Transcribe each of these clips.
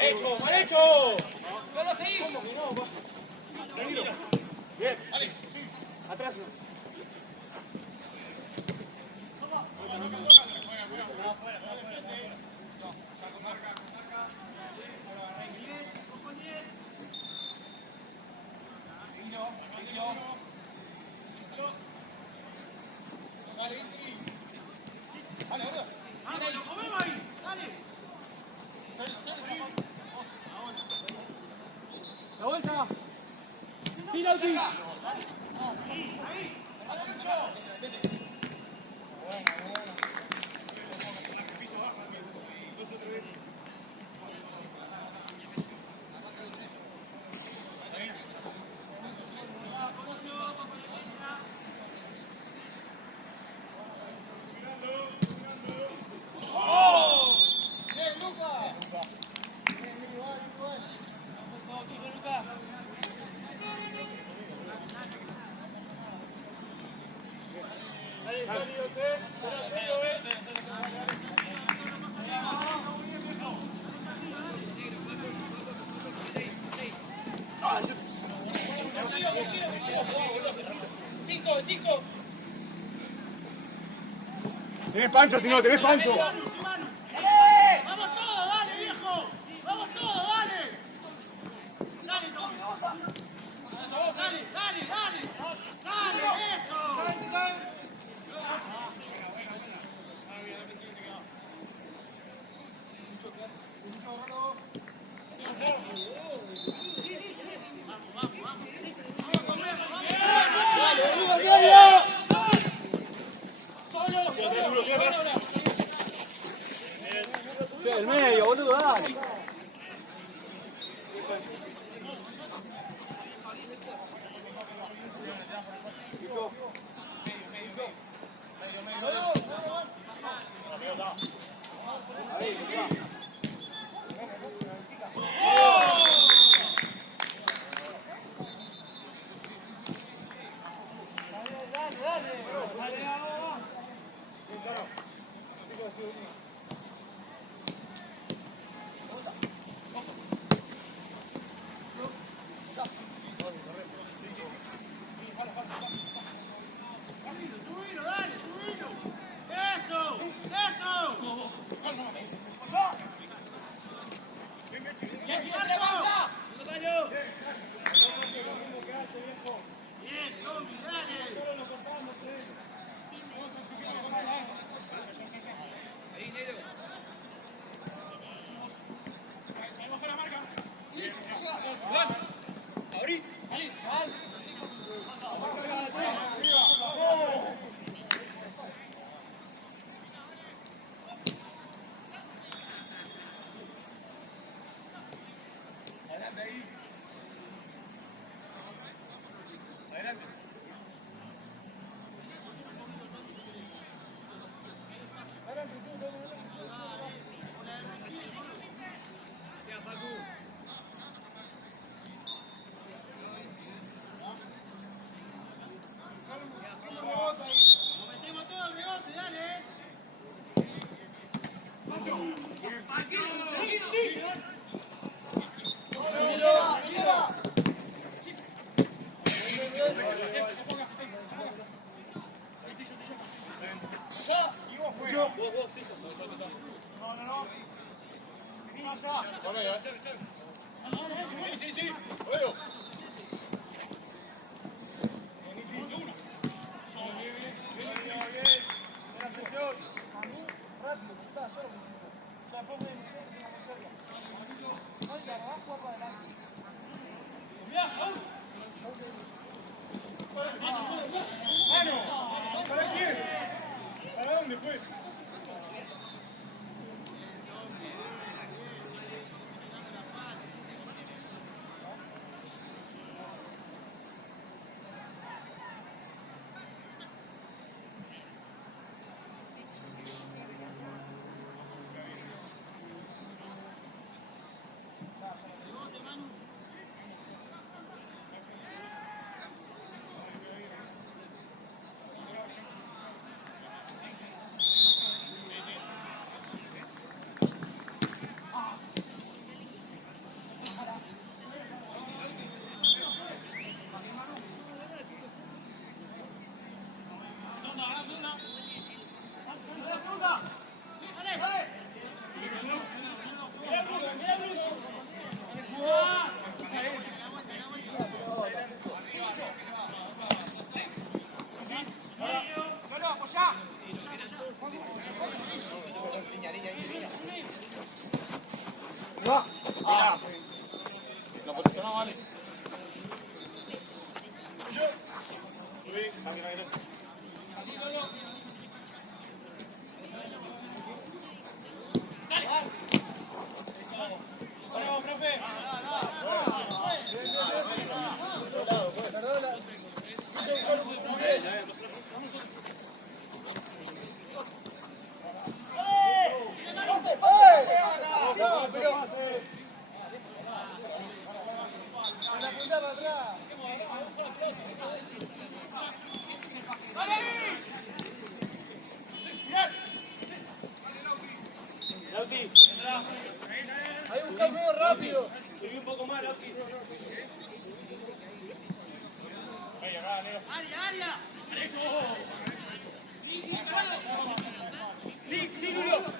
¡Hecho! ¡Mal hecho! ¡No lo seguimos! Tranquilo. Bien. Vale. Atrás. La vuelta. Penalti. Cinco. Tenés pancho, Tino, tenés pancho. ¡Vamos todos, dale, viejo! ¡Vamos todos, dale! ¡Dale, eso! dale. ¿Para quién? ¿Para dónde pues? La posición vale. Ahí busca el medio rápido. Subí un poco más, Lauti. ¡Área! ¡Derecho! ¡Sí, Julio!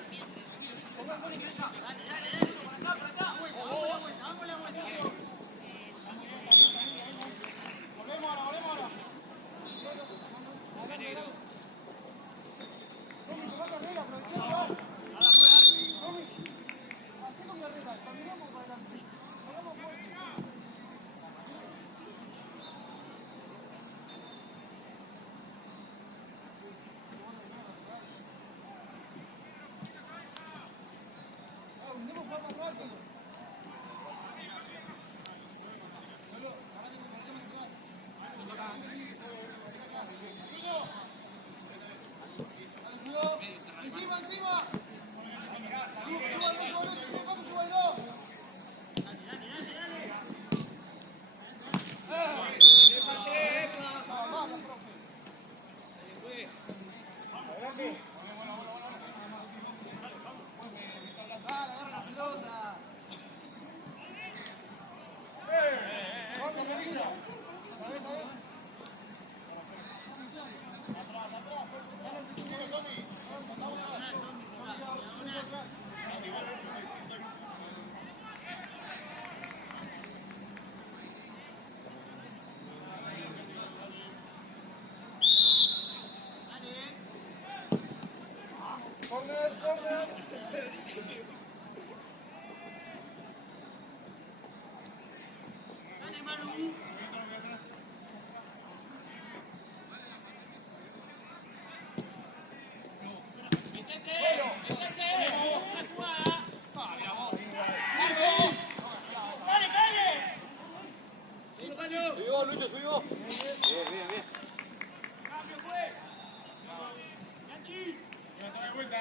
Corner, corner. Dale, Manu. Subió, Lucho, subió. Bien, bien, bien. Ya está de vuelta,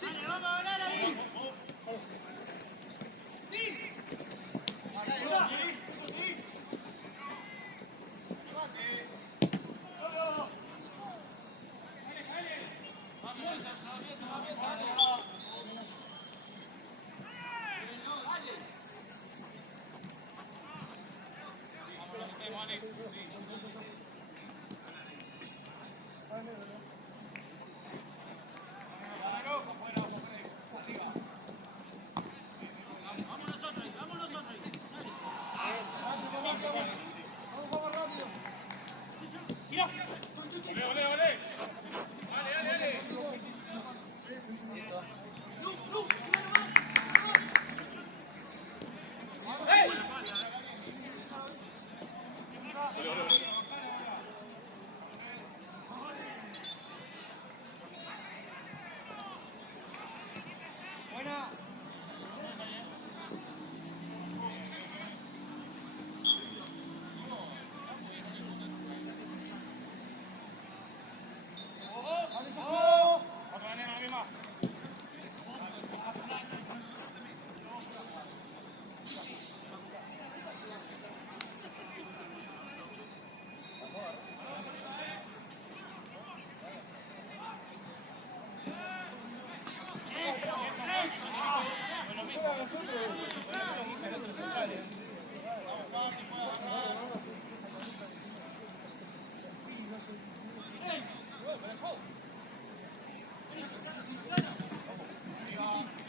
Dale, vamos a ganar ahí. Vamos nosotros ahí, vamos nosotros ahí. Dale. Vamos rápido. Tira. Dale. Buena.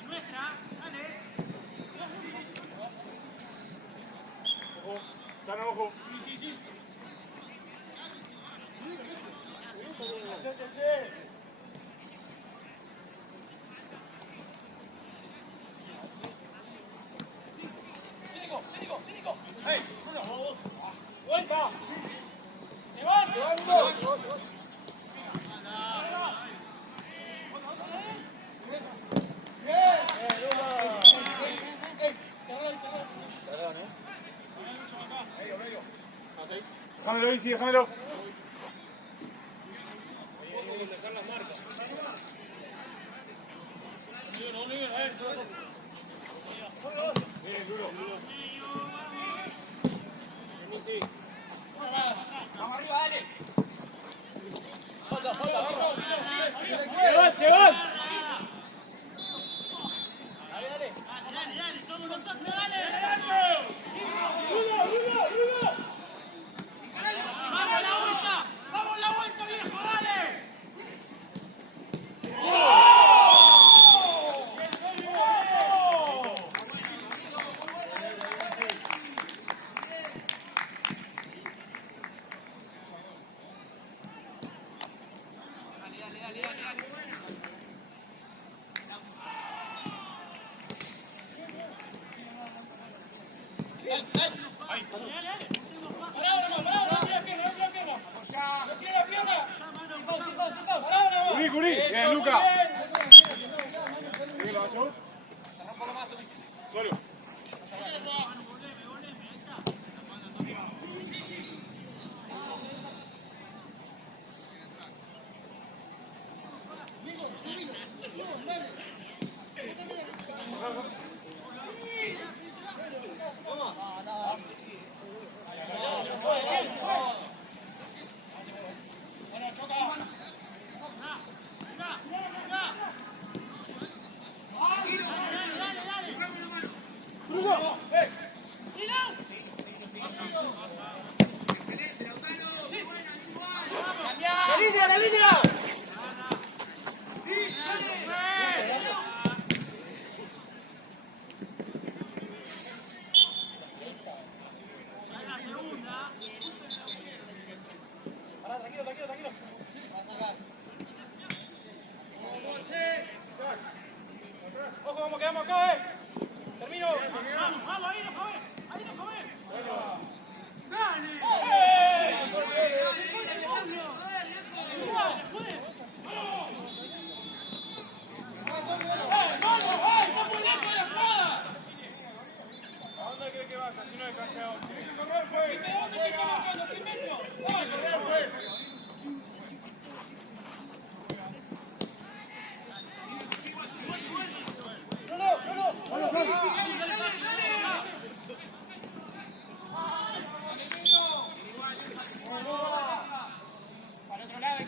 Nuestra, dale. Sana, ojo. Sí. Acérquense. Cínico. ¡Hey! ¡Uno! Vuelta. ¡Se van! Perdón, Déjamelo ahí, sí, déjamelo. Dejar las marcas. Bien, duro. Sí. Vamos arriba, dale. Falta. ¡Te vas! Dale, somos nosotros, dale. Vamos la vuelta, viejo, dale. Curí. Bien, Luca. Bien, lo ayudo. Solo.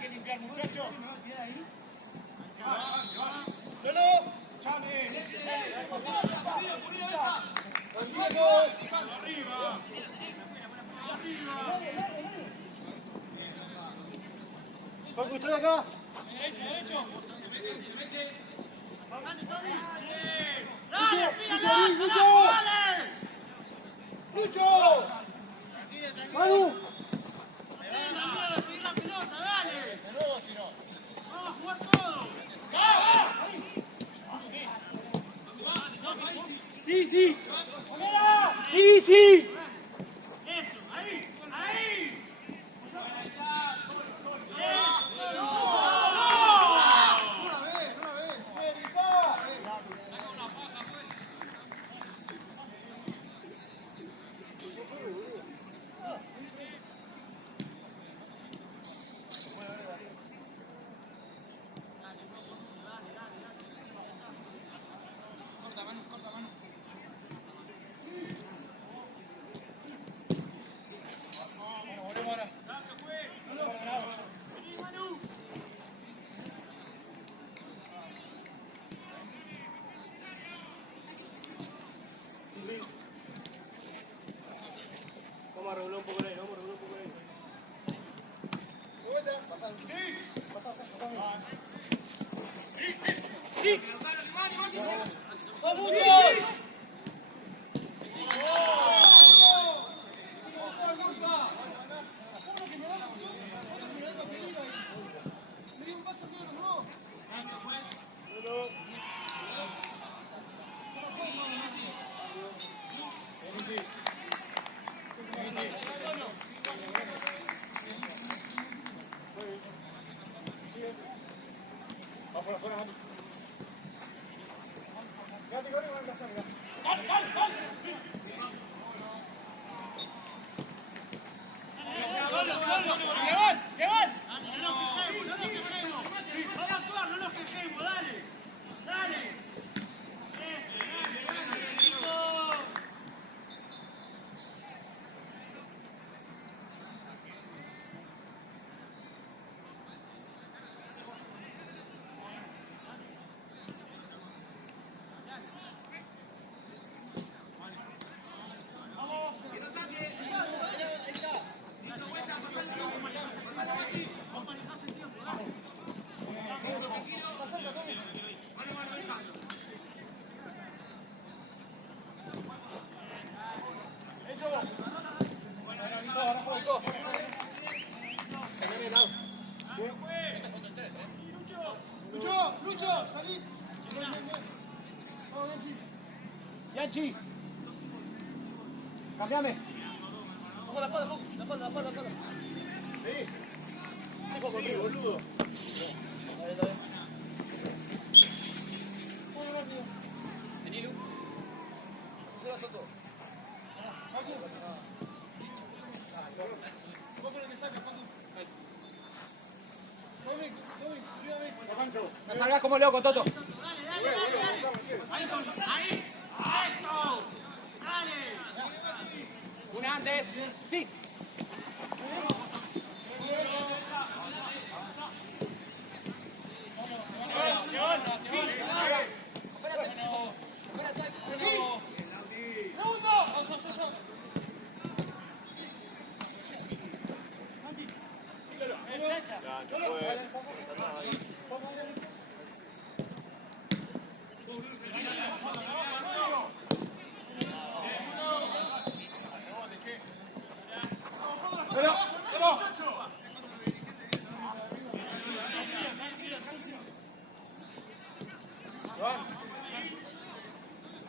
que limpiar, muchachos. Paco, estoy acá. Derecho. ¡Dale, pídala! Lucho! ¡Dale! ¡Lucho! ¡Manu! Seguir la pelota, dale. De nuevo, si no. Vamos a jugar todo. ¡Sí, sí! ¡Sí, sí! Eso, ahí. Vamos a regular un poco ahí, vamos a regular un poco ahí. ¡Son muchos! Lucho, salí. Vamos, Yanchi. Yanchi. Cambiame. Ojo la pata, la pata. Sí. Sí, conmigo, boludo. Dale. Vení, Lu. Se va todo. Paco. Vos con el que saca, Paco. No salgas como loco, Toto. Ahí. Dale. Una antes. Sí.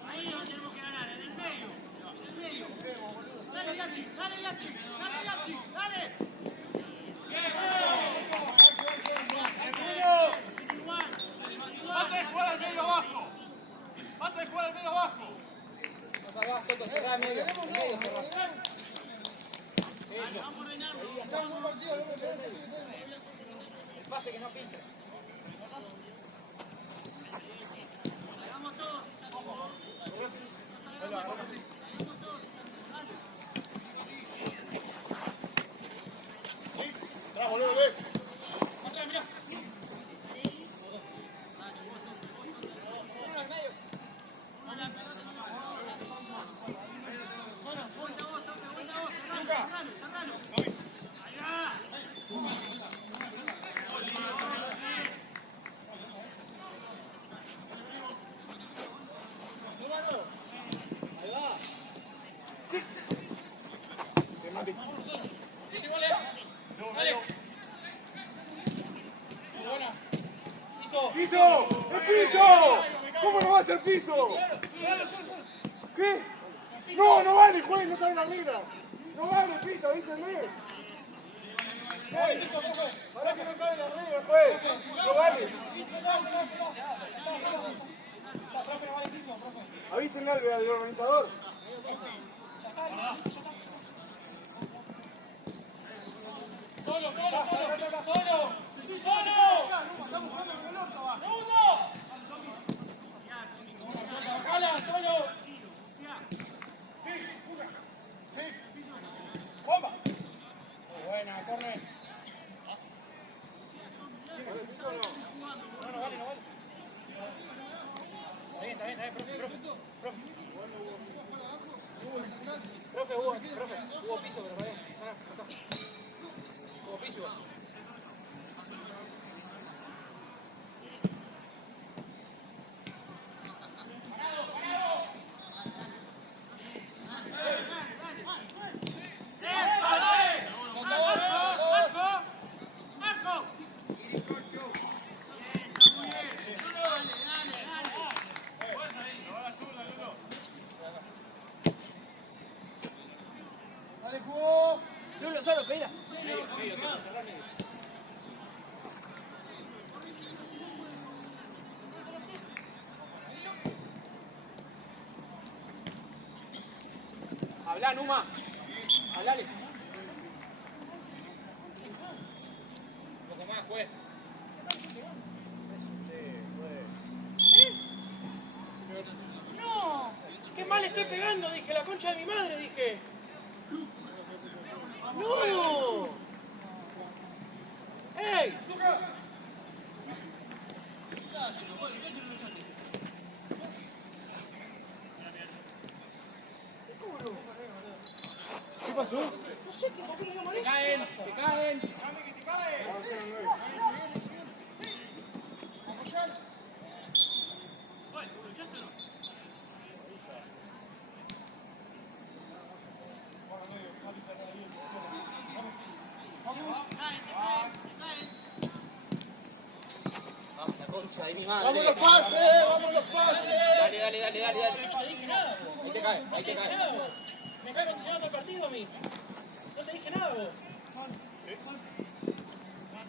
Ahí es donde tenemos que ganar, en el medio. Dale, Yachi. Basta de jugar al medio abajo. No salgas, Toto, cerrá medio. Medio cerrá. Vamos a ordenar. Estamos en un partido, loco, El pase que no pinche. Hagamos todos y salimos. Bravo, Leo, ve. ¡Piso! ¡El piso! ¿Cómo no va a ser piso? ¿Qué? No, no vale, juez, no sabe la regla. No vale, piso, avísenme. Para que no sabe la regla, juez. No vale. Avísenle al organizador. Solo, solo, solo, solo. ¡Solo! Estamos jugando con el orto abajo. ¡Uno! ¡Jala, solo! ¡Bomba! Buena, corre. No vale, no vale. Está bien, profe. Profe, hubo piso, pero está bien. Sana, acá. Hubo piso igual. Dale, jugó. Lulo, solo, pedila. Habla, Numa. Hablale. Un poco más, juez. ¡No! ¡Qué mal estoy pegando! Dije, la concha de mi madre, dije. ¡No! ¡Ey! ¿Qué pasó? No sé qué, ¿por qué no me Te caen. Vamos, la concha de mi madre. ¡Vamos los pases! ¡Vamos los pases! Dale. No te dije nada. Ahí te cae, ahí te cae. Me cae condicionando el partido a mí. No te dije nada vos.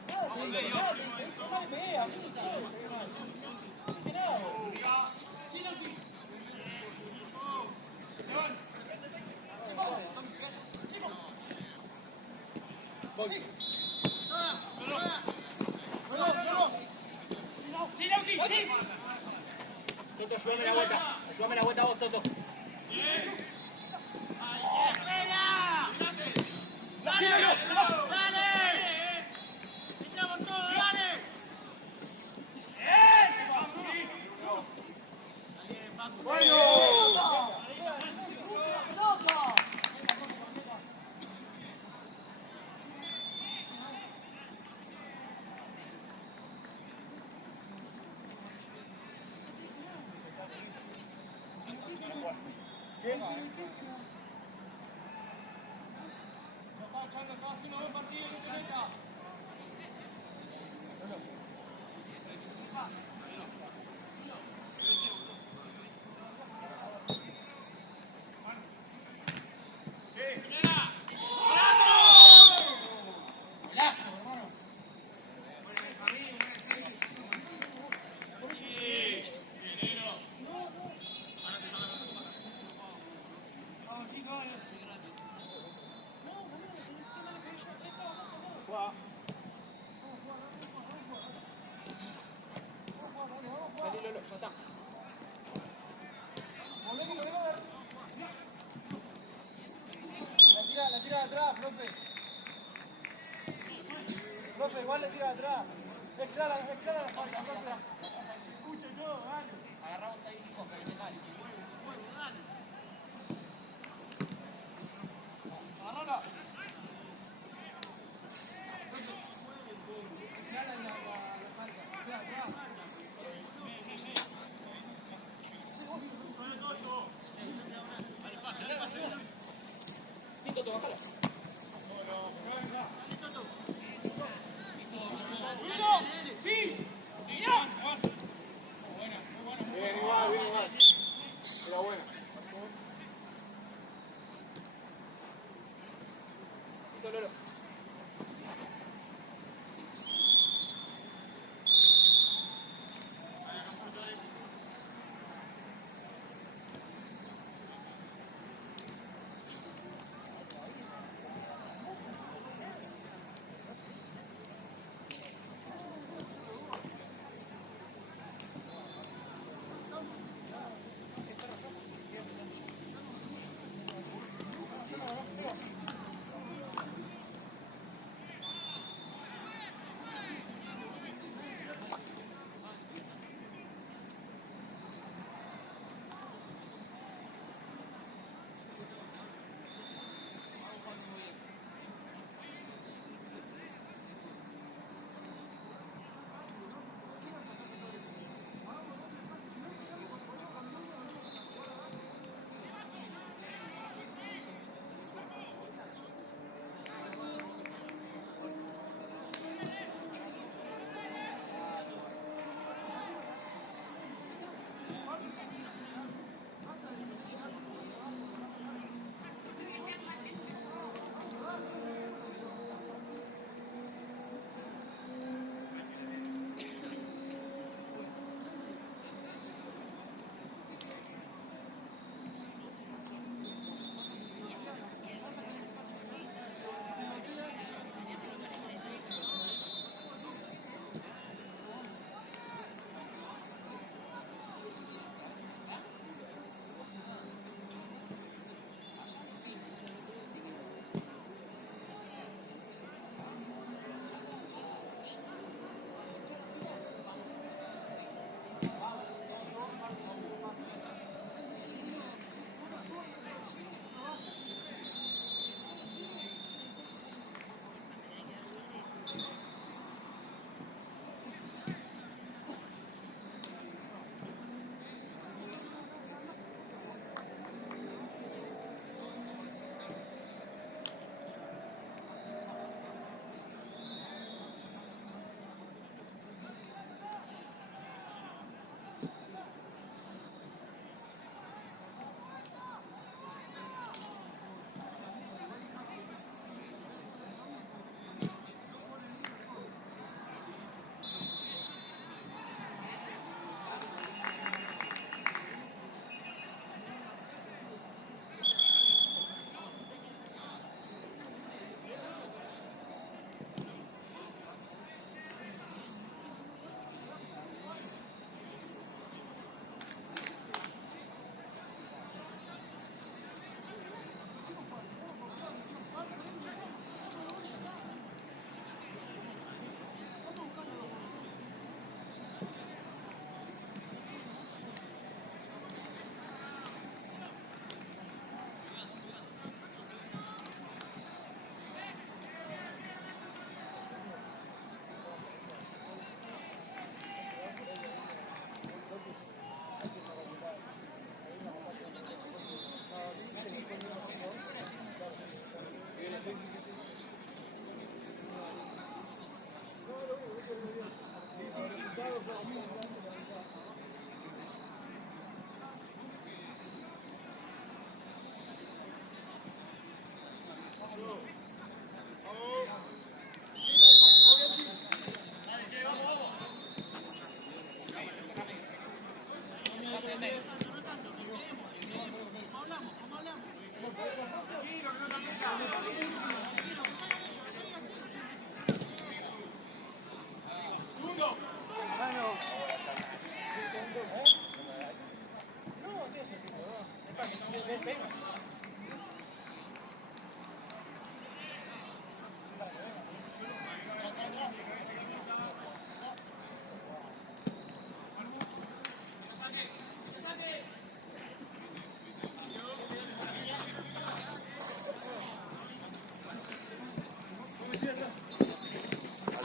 Nada, te dije nada. No me pegué a mí, che. No te dije nada vos. Boggy. Toto, ayúdame la vuelta vos, Toto. La tira de atrás, profe. Profe, igual le tira de atrás. Es clara la falta, profe. Escuchen todo, dale. Agarramos ahí, Oscar, y te cae. Agarrala. Clara la falta. Tira de atrás. Toto, bajalas. ¡Sí! ¡Ya!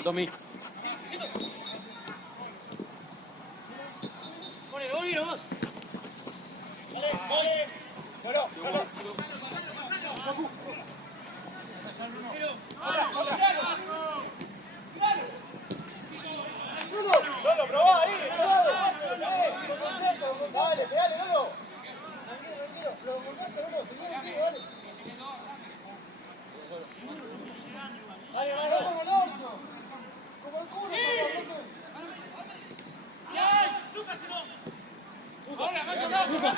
Tommy. Ponelo, volvilo vos. Lolo, probá ahí. Dale, pegale, Lolo. Tranquilo. Lo confianza, Lolo. Te quiero contigo, dale. Dale, como el orto. Como el culo, Lucas, si no. Ahora, Lucas.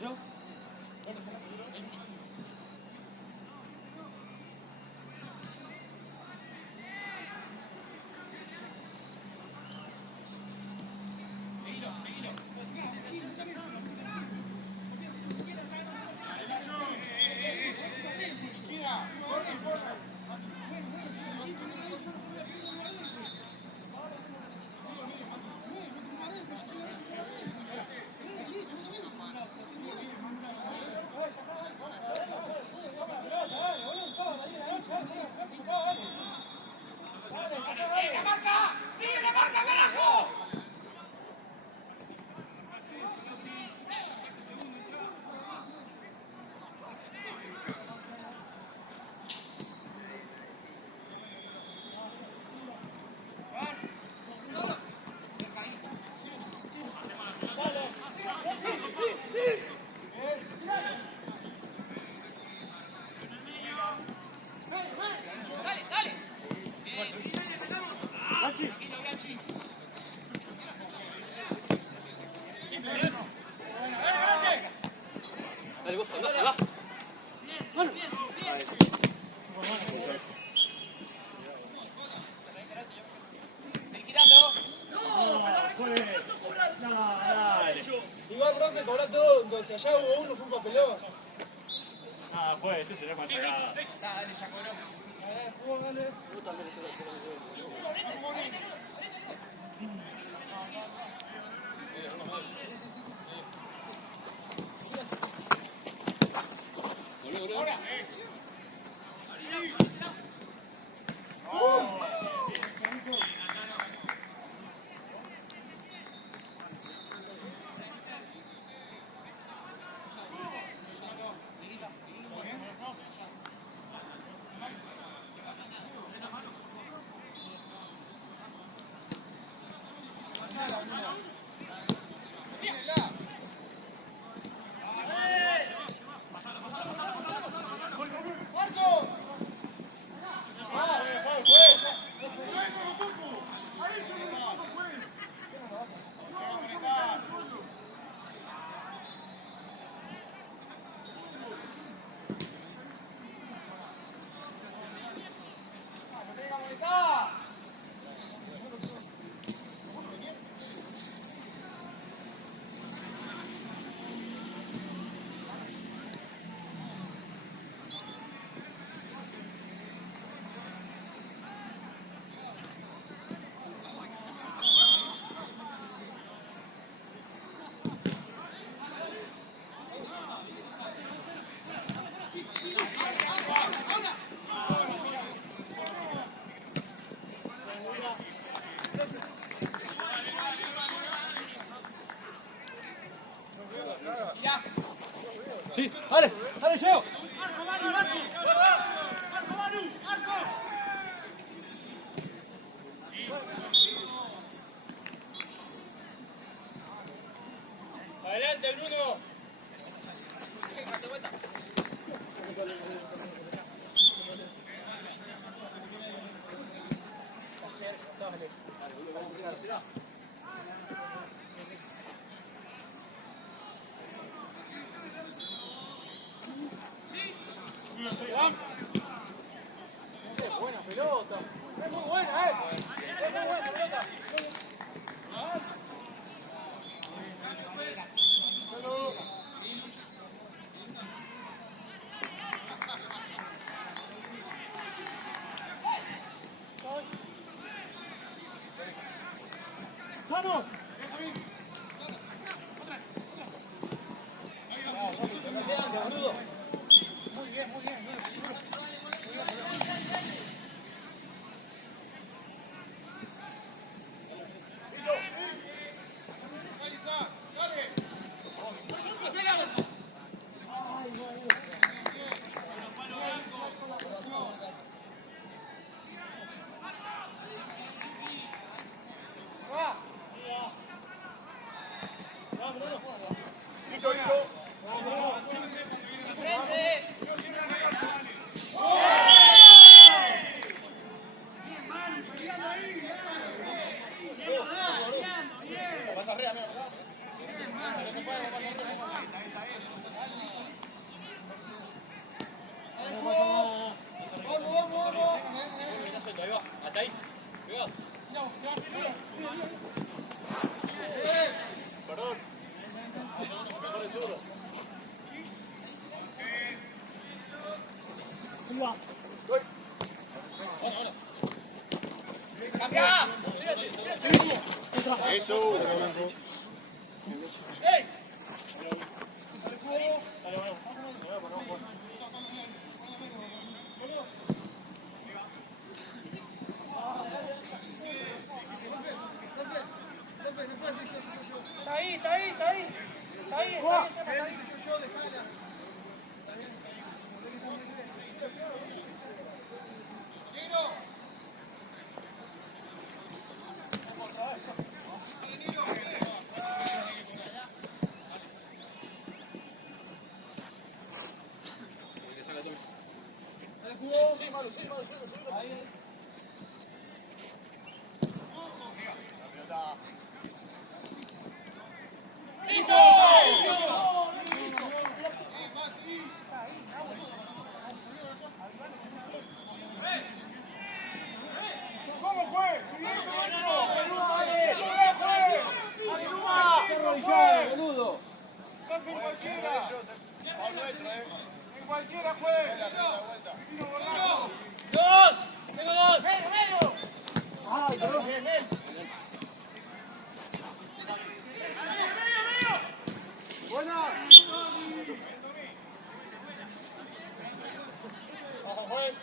Yo. Dale, vos, andá, va. Bueno. Igual, profe, cobrá todo, entonces allá hubo uno, fue un papelón. Ah, pues, ese será más sacado. Dale, sacó, ¿no? Dale. Vos también eso lo Sí, dale, dale, Leo. Adelante, Bruno. Buena pelota. Es muy buena, Es muy buena pelota. ¡Vamos! Muy bien, muy bien. Ahí va, hasta ahí. Cuidado. Perdón. Mejor el zurdo. Eso. ¡Ey! Boludo. En cualquiera juegue. ¡Dos! ¡Tengo dos! Buena. Ojo, juez.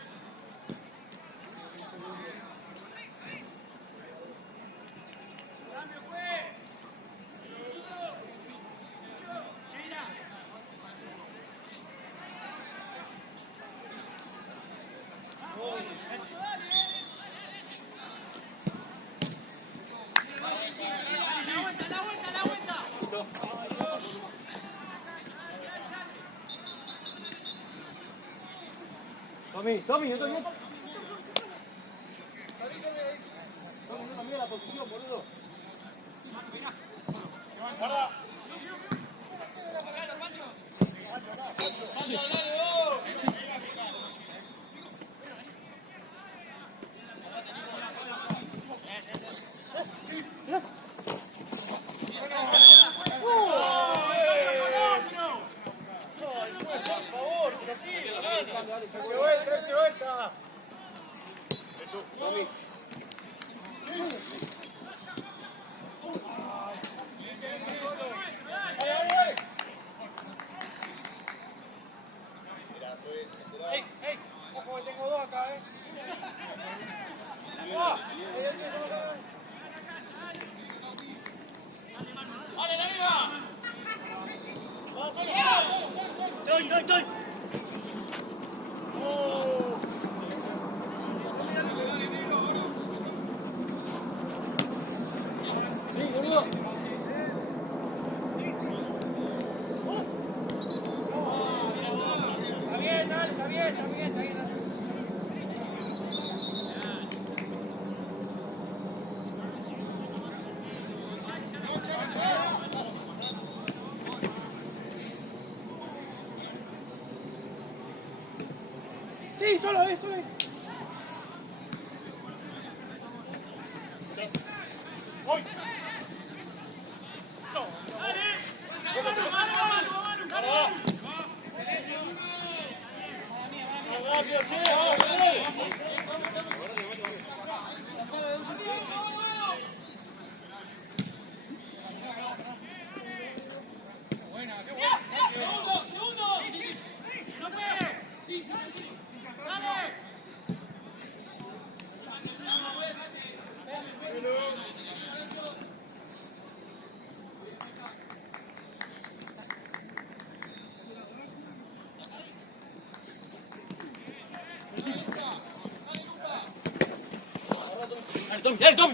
Tommy, yo también. Tommy, no cambia la posición, boludo. Guarda. Eso, Tommy. ¡Ey! ¡Ojo, que tengo dos acá, ¡Vale, la viva! ¡Doy! Sí, boludo. Está bien, dale, está bien. Sí, solo ahí. ¡Voy!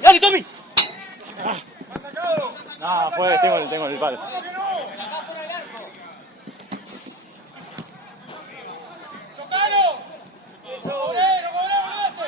¡Dale, Tommy! No, pues tengo el palo. ¡Chocalo! ¡Bolero, golazo!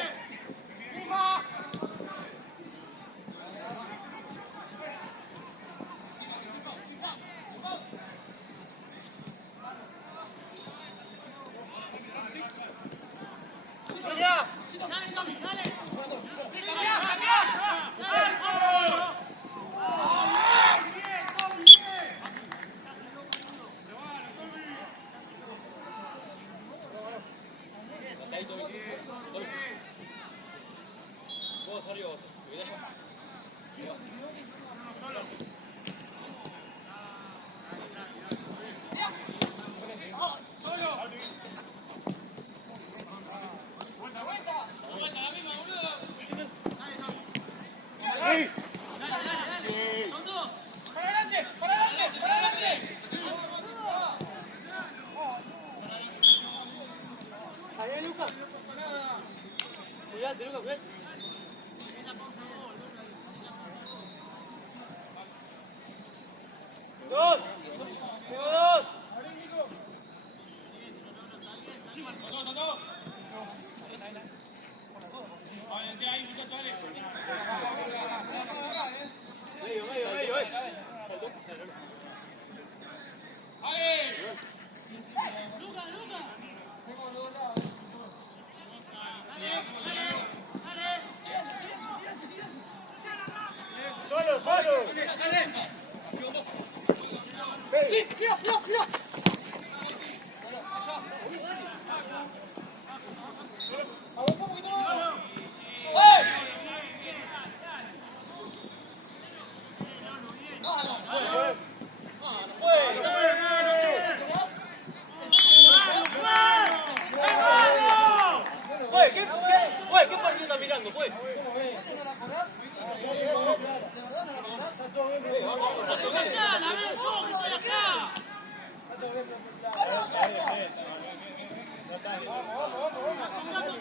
Vos, Mario, vos. ¡Sí! ¡Para adelante! Ahí, Lucas. Cuidate, Lucas, cuidate. ¡Dos! ¡Tengo dos! Medio. Sí, mira, mira, mira. Avanza un poquito más. ¿Qué partido está mirando, pues? ¿No la cobrás? ¿De verdad no la cobrás? Está todo bien, pero... Está todo bien,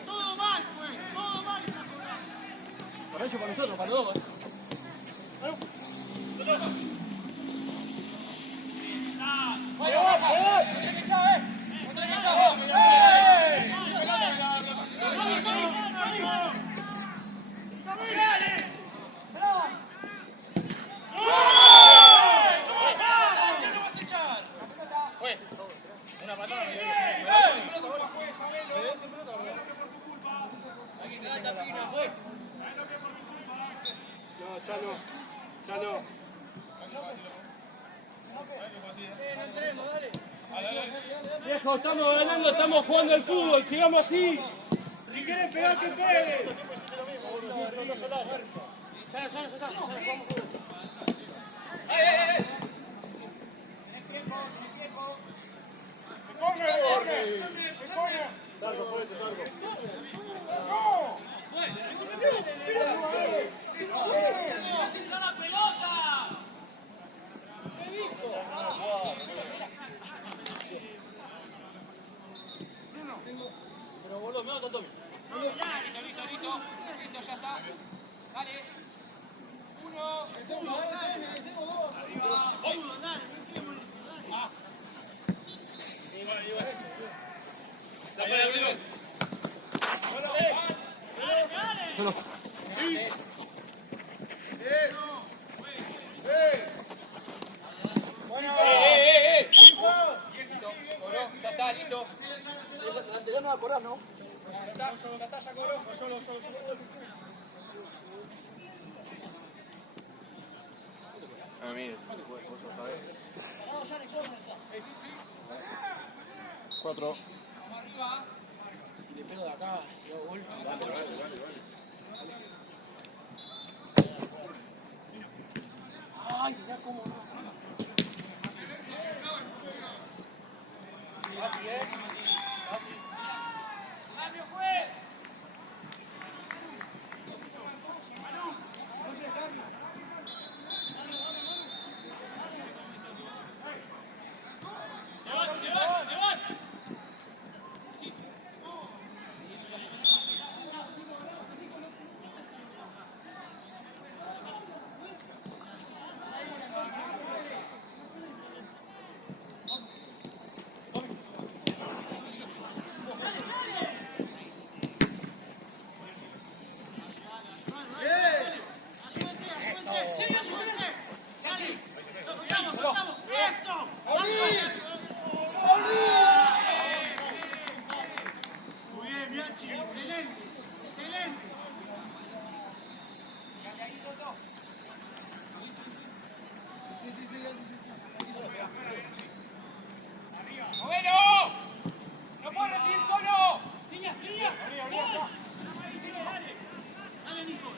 Todo mal, pues. Todo mal está cobrando. Para ellos, para nosotros, para los dos. Ya no. Viejo, estamos ganando, estamos jugando al fútbol, sigamos así. Si quieren pegar, que peguen. Ya está. Salgo, por eso, salgo. ¡Echa la pelota! Pero boludo, me da Tommy. Listo, ya está. Dale. Uno. Tengo dos. Uno, dale, no queremos eso, dale. Bueno. Ya está, listo. La anterior no va a cobrar, ¿no? Ah, mire. 4. Y le pego de acá, yo gol. Ay, mirá cómo no. Casi, casi. Muy bien, Bianchi, excelente, excelente. ¡Noveno! ¡No puedo recibir solo! Niña. Dale, Nico.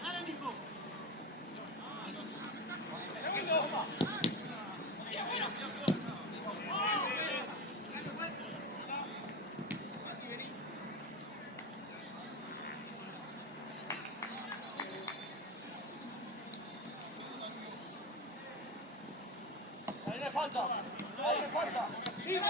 Ahí le falta. Sigo.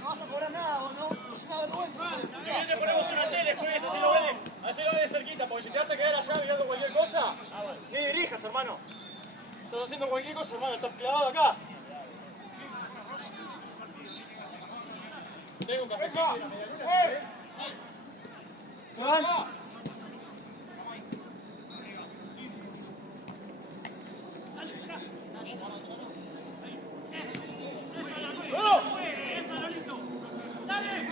No vas a cobrar nada, ¿o no? Es una vergüenza. Si bien te ponemos una tele, juegues, así lo ves de cerquita, porque si te vas a quedar allá mirando cualquier cosa, ni dirijas, hermano. Estás haciendo cualquier cosa, hermano, estás clavado acá. Tengo un cafecito y una media luna. Eso, Lolito. Dale.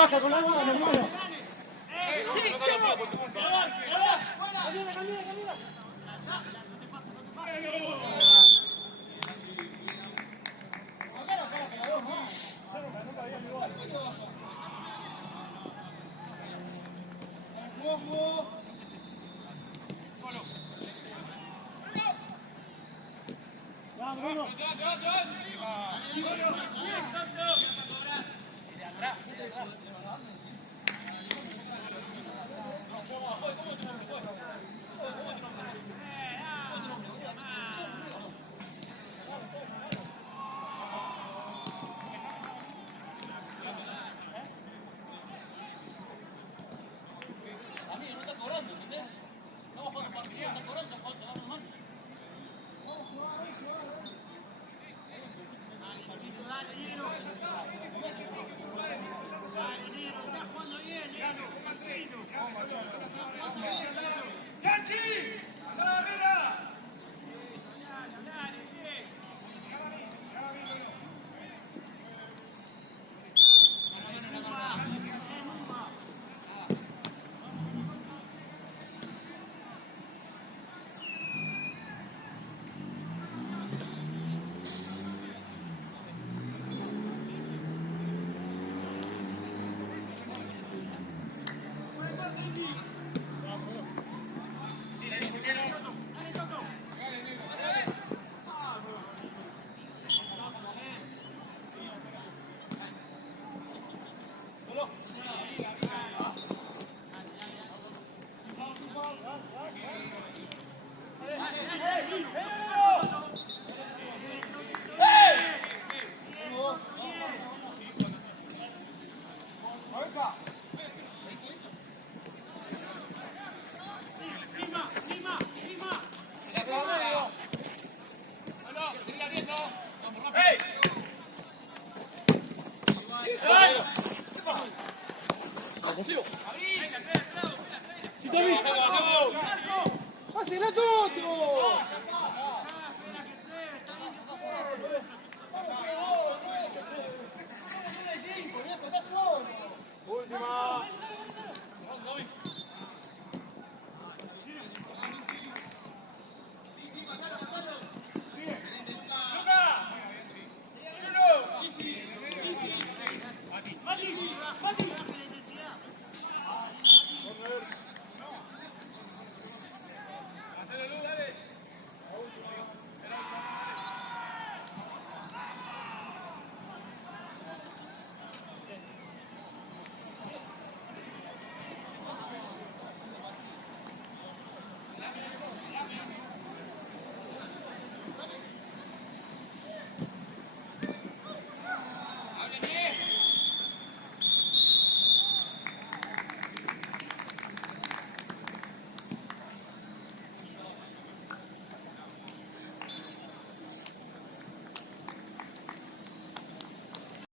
Baja con la mano, hermano. Hey!